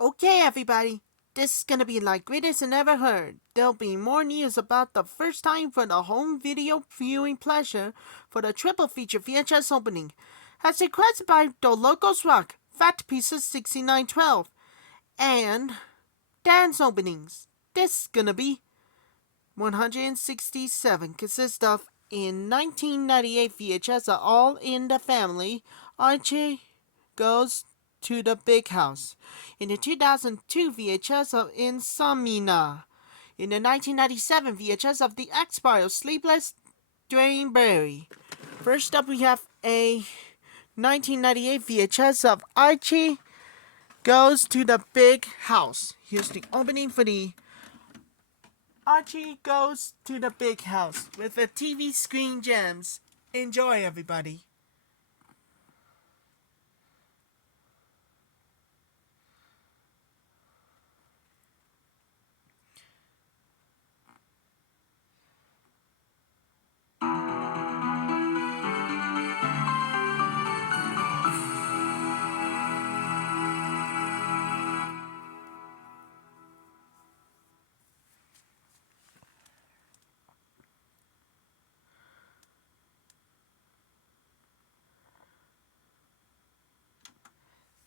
Okay, everybody, this is gonna be like greatest and ever heard. There'll be more news about the first time for the home video viewing pleasure for the triple feature VHS opening, as requested by TheLogosRock, Fat Pieces 6912, and dance openings. This is gonna be 167, consists of in 1998 VHS All in the Family, Archie Goes to the Big House. In the 2002 VHS of Insomnia. In the 1997 VHS of The X-Files Sleepless, Duane. First up we have a 1998 VHS of Archie Goes to the Big House. Here's the opening for the Archie Goes to the Big House with the TV screen gems. Enjoy, everybody.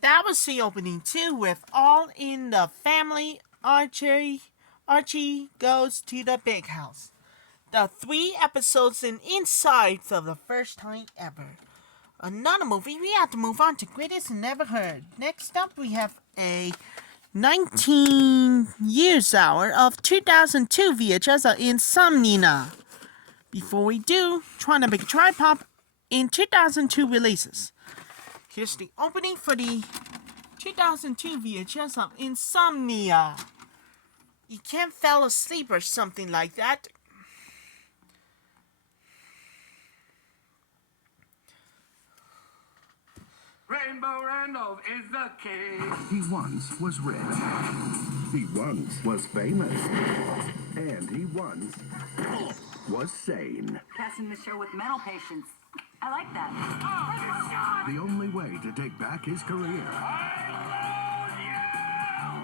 That was the opening too, with All in the Family. Archie Goes to the Big House. The 3 episodes in Inside for the first time ever. Another movie, we have to move on to Greatest Never Heard. Next up, we have a 19 years hour of 2002 VHS of Insomnia. Before we do, trying to make a tripod in 2002 releases. Here's the opening for the 2002 VHS of Insomnia. You can't fall asleep or something like that. Rainbow Randolph is the king. He once was rich. He once was famous. And he once was sane. Passing the show with mental patients. I like that. The only way to take back his career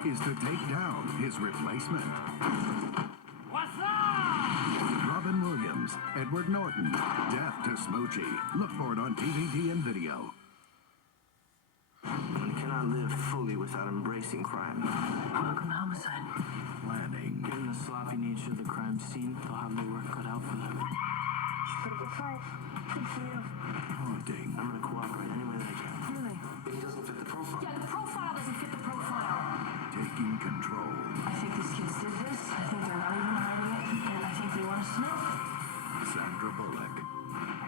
is to take down his replacement. What's up? Robin Williams, Edward Norton, Death to Smoochy. Look for it on DVD and video. One cannot live fully without embracing crime. Welcome to homicide. Planning. Given the sloppy nature of the crime scene, they'll have their work cut out for them. Pretty good fight. Good for you. Haunting. I'm gonna cooperate any way that I can. Really? But he doesn't fit the profile. Yeah, the profile doesn't fit the profile. Taking control. I think these kids did this. I think they're not even hiding it. And I think they want us to know. Sandra Bullock.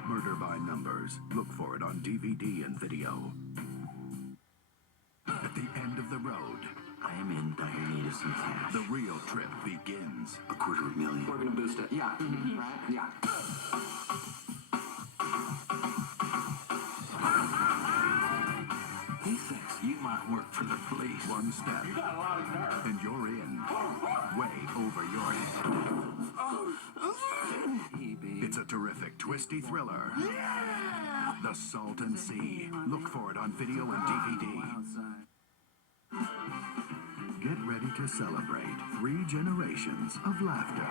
Murder by Numbers. Look for it on DVD and video. At the end of the road, I am in dire need of some cash. the real trip begins. $250,000. We're gonna boost it. Yeah. Right? Yeah. He thinks you might work for the police. One step, You got a lot of nerve. and you're in. Way over your head. It's a terrific, twisty thriller. The Salton Sea. Look for it on video and DVD. Outside. Get ready to celebrate 3 generations of laughter,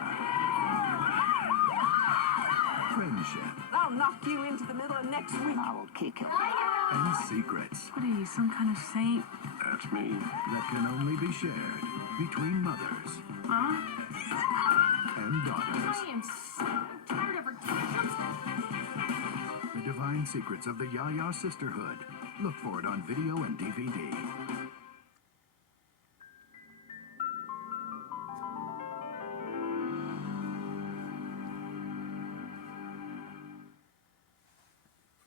friendship, I'll knock you into the middle of next week. I will kick him. and secrets What are you, some kind of saint? That's me. that can only be shared between mothers Huh? and daughters. I am so tired of her tantrums. The divine secrets of the Yaya Sisterhood. Look for it on video and DVD.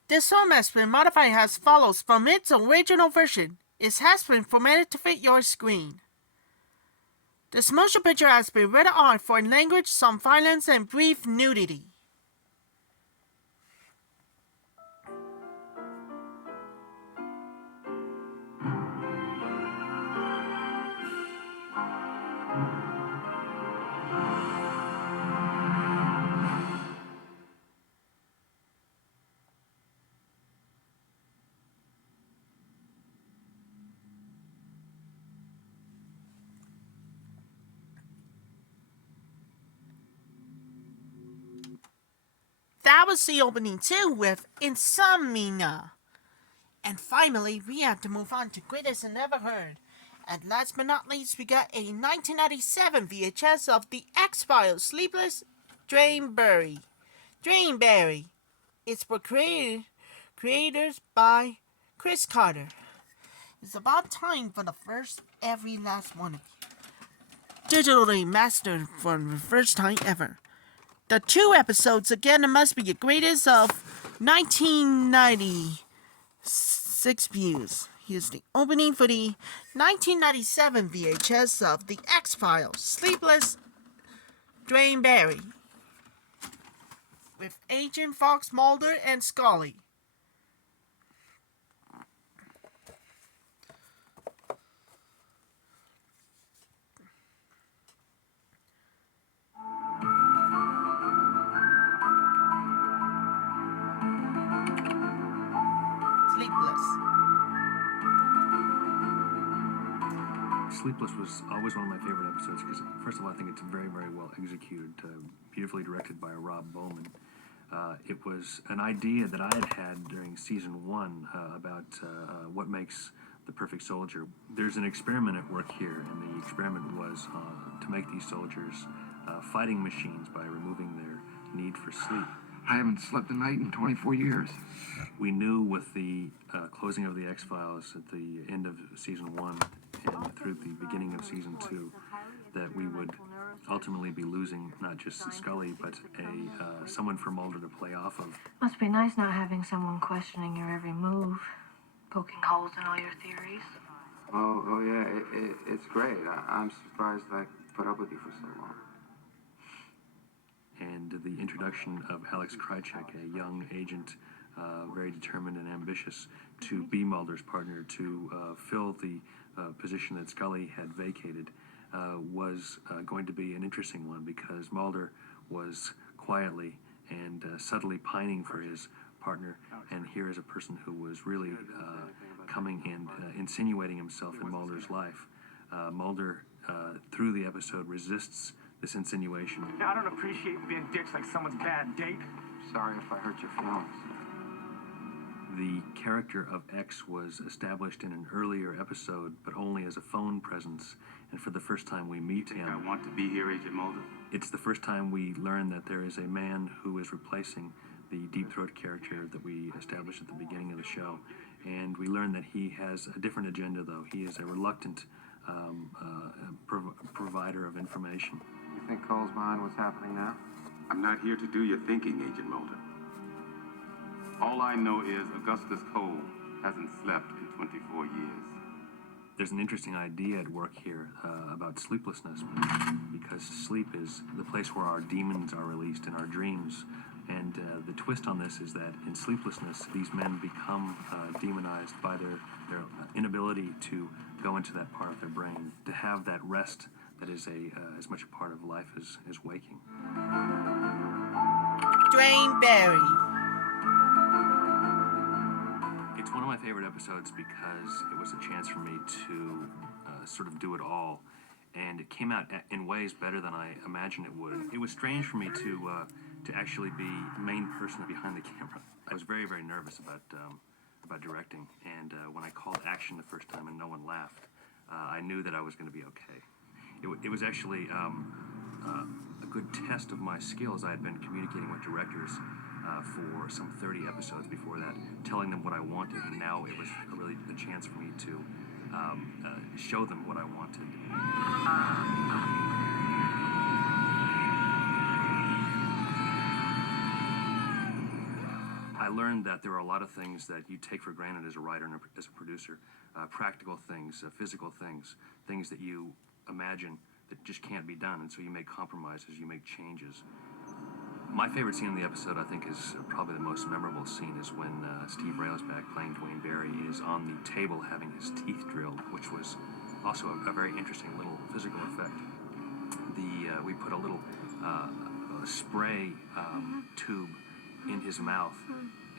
This film has been modified as follows from its original version. It has been formatted to fit your screen. This motion picture has been rated R for language, some violence, and brief nudity. that was the opening too with Insomnia. And finally, we have to move on to Greatest Never Heard. And last but not least, we got a 1997 VHS of The X-Files, Sleepless, Drainberry. It's for creators by Chris Carter. It's about time for the first every last one of you. Digitally mastered for the first time ever. The 2 episodes again must be the greatest of 1996 views. Here's the opening for the 1997 VHS of The X-Files, Sleepless, Drainberry, with Agent Fox, Mulder, and Scully. Sleepless was always one of my favorite episodes because, first of all, I think it's very, very well executed, beautifully directed by Rob Bowman. It was an idea that I had during season 1 about what makes the perfect soldier. There's an experiment at work here, and the experiment was to make these soldiers fighting machines by removing their need for sleep. I haven't slept a night in 24 years. We knew with the closing of the X-Files at the end of season 1 and through the beginning of season 2 that we would ultimately be losing not just Scully, but someone for Mulder to play off of. Must be nice not having someone questioning your every move, poking holes in all your theories. Oh yeah, it's great. I'm surprised I put up with you for so long. And the introduction of Alex Krycek, a young agent, very determined and ambitious, to be Mulder's partner, to fill the position that Scully had vacated, was going to be an interesting one because Mulder was quietly and subtly pining for his partner, and here is a person who was really coming and insinuating himself in Mulder's life. Mulder, through the episode, resists this insinuation. I don't appreciate being ditched like someone's bad date. Sorry if I hurt your feelings. The character of X was established in an earlier episode, but only as a phone presence, and for the first time we meet him. I want to be here, Agent Mulder. It's the first time we learn that there is a man who is replacing the Deep Throat character that we established at the beginning of the show, and we learn that he has a different agenda, though. He is a reluctant provider of information. You think Cole's behind what's happening now? I'm not here to do your thinking, Agent Mulder. All I know is Augustus Cole hasn't slept in 24 years. There's an interesting idea at work here about sleeplessness, because sleep is the place where our demons are released in our dreams. And the twist on this is that in sleeplessness, these men become demonized by their inability to go into that part of their brain, to have that rest that is as much a part of life as waking. Drainberry. It's one of my favorite episodes because it was a chance for me to sort of do it all, and it came out in ways better than I imagined it would. It was strange for me to actually be the main person behind the camera. I was very, very nervous about directing, and when I called action the first time and no one laughed, I knew that I was going to be okay. It was actually a good test of my skills. I had been communicating with directors for some 30 episodes before that, telling them what I wanted, and now it was really a chance for me to show them what I wanted. I learned that there are a lot of things that you take for granted as a writer and as a producer, practical things, physical things, things that you imagine that just can't be done, and so you make compromises, you make changes. My favorite scene in the episode, I think, is probably the most memorable scene, is when Steve Railsback, playing Duane Barry, is on the table having his teeth drilled, which was also a very interesting little physical effect. We put a little spray tube in his mouth,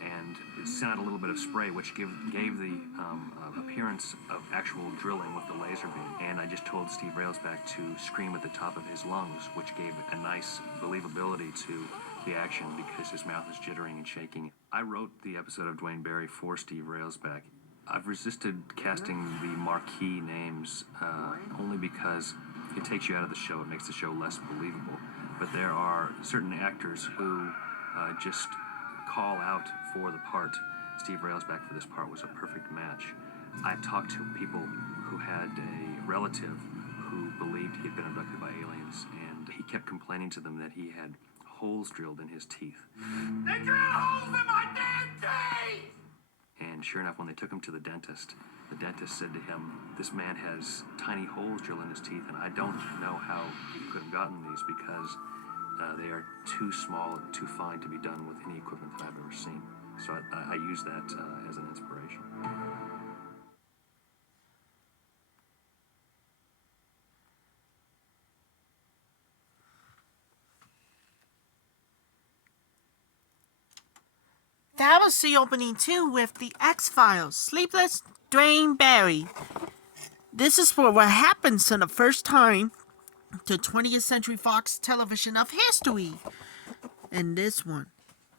and it sent out a little bit of spray, which gave the appearance of actual drilling with the laser beam. And I just told Steve Railsback to scream at the top of his lungs, which gave a nice believability to the action because his mouth was jittering and shaking. I wrote the episode of Duane Barry for Steve Railsback. I've resisted casting the marquee names only because it takes you out of the show. It makes the show less believable. But there are certain actors who just call out for the part. Steve Railsback for this part was a perfect match. I talked to people who had a relative who believed he had been abducted by aliens, and he kept complaining to them that he had holes drilled in his teeth. They drilled holes in my damn teeth! And sure enough, when they took him to the dentist said to him, "This man has tiny holes drilled in his teeth, and I don't know how he could have gotten these because they are too small and too fine to be done with any equipment that I've ever seen." So I use that as an inspiration. That was the opening too with the X-Files, Sleepless, Duane Barry. This is for what happens to the first time to 20th Century Fox television of history. And this one.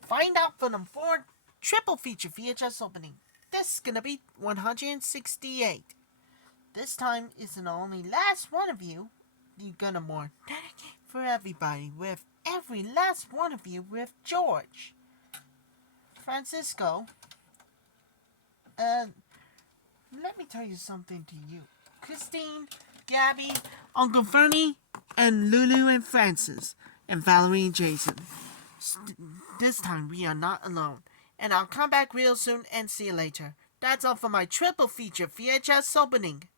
Find out for them 4 triple feature VHS opening. This is gonna be 168. This time isn't the only last one of you. You're gonna more dedicate for everybody with every last one of you with George, Francisco, let me tell you something to you. Christine, Gabby, Uncle Fernie, and Lulu and Francis, and Valerie and Jason. This time we are not alone. And I'll come back real soon and see you later. That's all for my triple feature VHS opening.